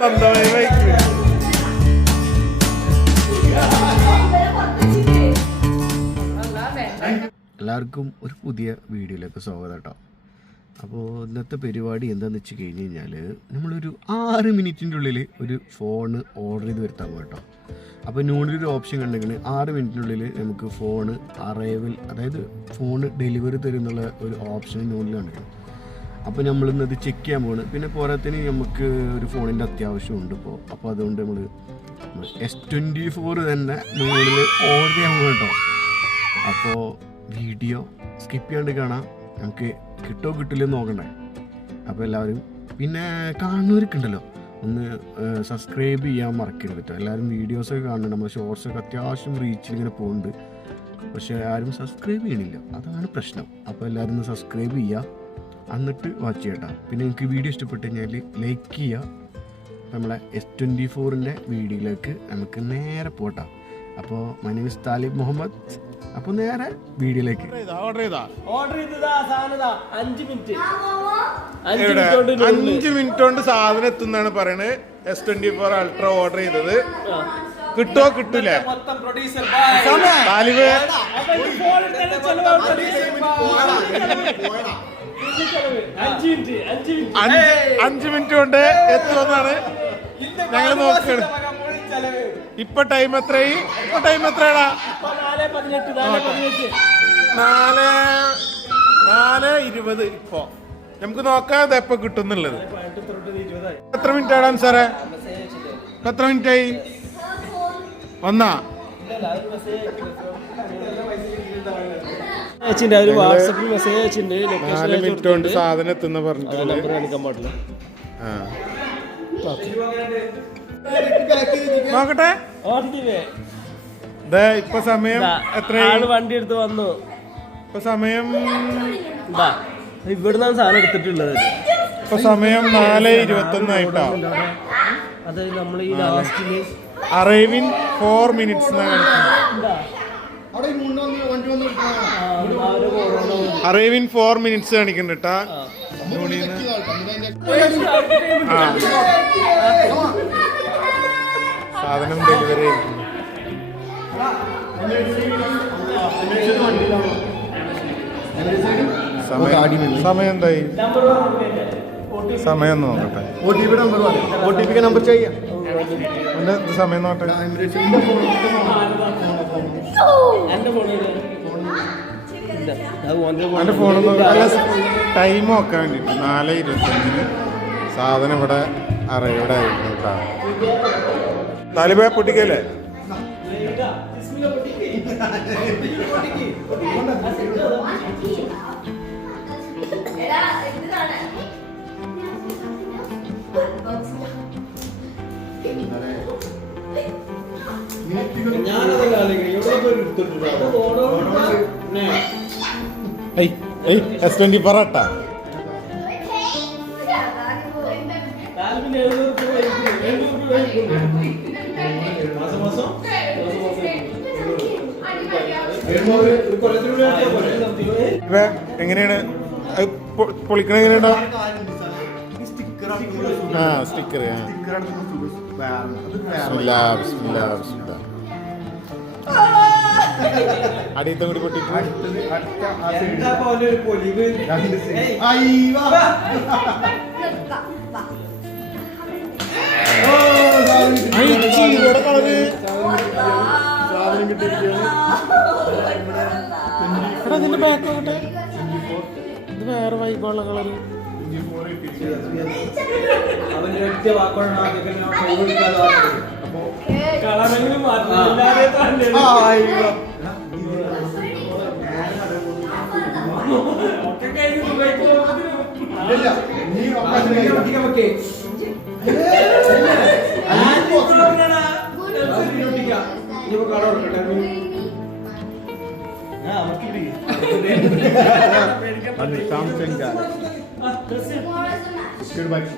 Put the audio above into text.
എല്ലാവർക്കും ഒരു പുതിയ വീഡിയോയിലേക്ക് സ്വാഗതം കേട്ടോ. അപ്പോൾ ഇന്നത്തെ പരിപാടി എന്താണെന്ന് വെച്ച് കഴിഞ്ഞ് കഴിഞ്ഞാൽ നമ്മളൊരു 6 മിനിറ്റിൻ്റെ ഉള്ളിൽ ഒരു ഫോണ് ഓർഡർ ചെയ്ത് വരുത്താൻ കേട്ടോ. അപ്പോൾ നൂണിലൊരു ഓപ്ഷൻ കണ്ടെങ്കിൽ 6 മിനിറ്റിനുള്ളിൽ നമുക്ക് ഫോണ് അറൈവൽ, അതായത് ഫോണ് ഡെലിവറി തരുന്നുള്ള ഒരു ഓപ്ഷൻ നൂണിൽ കണ്ടിട്ടുണ്ട്. അപ്പോൾ നമ്മളിന്നത് ചെക്ക് ചെയ്യാൻ പോകണം. പിന്നെ പോരാത്തതിന് നമുക്ക് ഒരു ഫോണിൻ്റെ അത്യാവശ്യമുണ്ട് ഇപ്പോൾ. അപ്പോൾ അതുകൊണ്ട് നമ്മൾ S24 തന്നെ നൂണിൽ ഓർഡർ ചെയ്യാൻ പോകും കേട്ടോ. അപ്പോൾ വീഡിയോ സ്കിപ്പ് ചെയ്യാണ്ട് കാണാം, നമുക്ക് കിട്ടോ കിട്ടില്ലെന്ന് നോക്കണ്ടേ. അപ്പോൾ എല്ലാവരും പിന്നെ കാണുന്നവർക്ക് ഉണ്ടല്ലോ ഒന്ന് സബ്സ്ക്രൈബ് ചെയ്യാൻ മറക്കരുത് കേട്ടോ. എല്ലാവരും വീഡിയോസൊക്കെ കാണുന്നുണ്ട്, നമ്മുടെ ഷോർട്സൊക്കെ അത്യാവശ്യം റീച്ചിൽ ഇങ്ങനെ പോകുന്നുണ്ട്, പക്ഷേ ആരും സബ്സ്ക്രൈബ് ചെയ്യണില്ല, അതാണ് പ്രശ്നം. അപ്പോൾ എല്ലാവരും ഒന്ന് സബ്സ്ക്രൈബ് ചെയ്യുക, എന്നിട്ട് വാച്ച് ചെയ്യട്ടോ. പിന്നെ നിങ്ങൾക്ക് വീഡിയോ ഇഷ്ടപ്പെട്ട് കഴിഞ്ഞാൽ ലൈക്ക് ചെയ്യുക. നമ്മളെ S24 വീഡിയോയിലേക്ക് നമുക്ക് നേരെ പോട്ടാം. അപ്പോൾ my name is Talib Muhammad. അപ്പോൾ നേരെ വീഡിയോയിലേക്ക്. ഓർഡർ ചെയ്തതാ 5 മിനിറ്റ് കൊണ്ട് സാധനം എത്തുന്നാണ് പറയണത്. S24 അൾട്ര ഓർഡർ ചെയ്തത് കിട്ടോ കിട്ടൂലേ? താലിബ് 5 മിനിറ്റ് കൊണ്ട് എത്തുമെന്നാണ് ഞങ്ങൾ നോക്കുന്നത്. ഇപ്പൊ ടൈം എത്രയായി? ഇപ്പൊ ടൈം എത്രയാടാ? 4:20. ഇപ്പൊ നമുക്ക് നോക്കാം ഇത് എപ്പോ കിട്ടുന്നുള്ളത്. എത്ര മിനിറ്റ് ആടാൻ സാറേ? എത്ര മിനിറ്റ് ആയി? വന്നാ 4 മിനിറ്റ് കൊണ്ട് സാധനം എത്തുന്ന പറഞ്ഞിട്ടുണ്ട്. നോക്കട്ടെ ഇപ്പൊ സമയം എത്രയാണ്? വണ്ടി എടുത്ത് വന്നു. ഇപ്പൊ സമയം ഇവിടുന്നാണ് സാധനം എടുത്തിട്ടുള്ളത്. ഇപ്പൊ സമയം 4:21 ആയിട്ടോ. അതായത് നമ്മൾ ഈ ലാസ്റ്റില് അറൈവിങ് 4 മിനിറ്റ്സ് അറൈവിങ് 4 മിനിറ്റ്സ് കാണിക്കുന്നുണ്ട് കേട്ടാ. സാധനം ഡെലിവറി സമയം എന്തായി? സമയം നോക്കട്ടെ. നമ്പർ ചെയ്യാം. സമയം നോക്കട്ടെ. എൻ്റെ ഫോണൊന്നും ടൈം നോക്കാൻ വേണ്ടിയിട്ട് 4:25 സാധനം ഇവിടെ അറൈവ്ഡ് ആയിരുന്നു കേട്ടോ. താലിബ പൊട്ടിക്കല്ലേ? S24 ആട്ടാ. എങ്ങനെയാണ് പൊളിക്കണ? എങ്ങനെയാ? സ്റ്റിക്കർ. അടിയത്തെ കൂടി പൊട്ടിട്ട് ഇതിന്റെ ബാക്ക് നോക്കട്ടെ. ഇത് വേറെ വൈബുള്ള കളറ്. കളറെങ്കിലും Samsung Galaxy.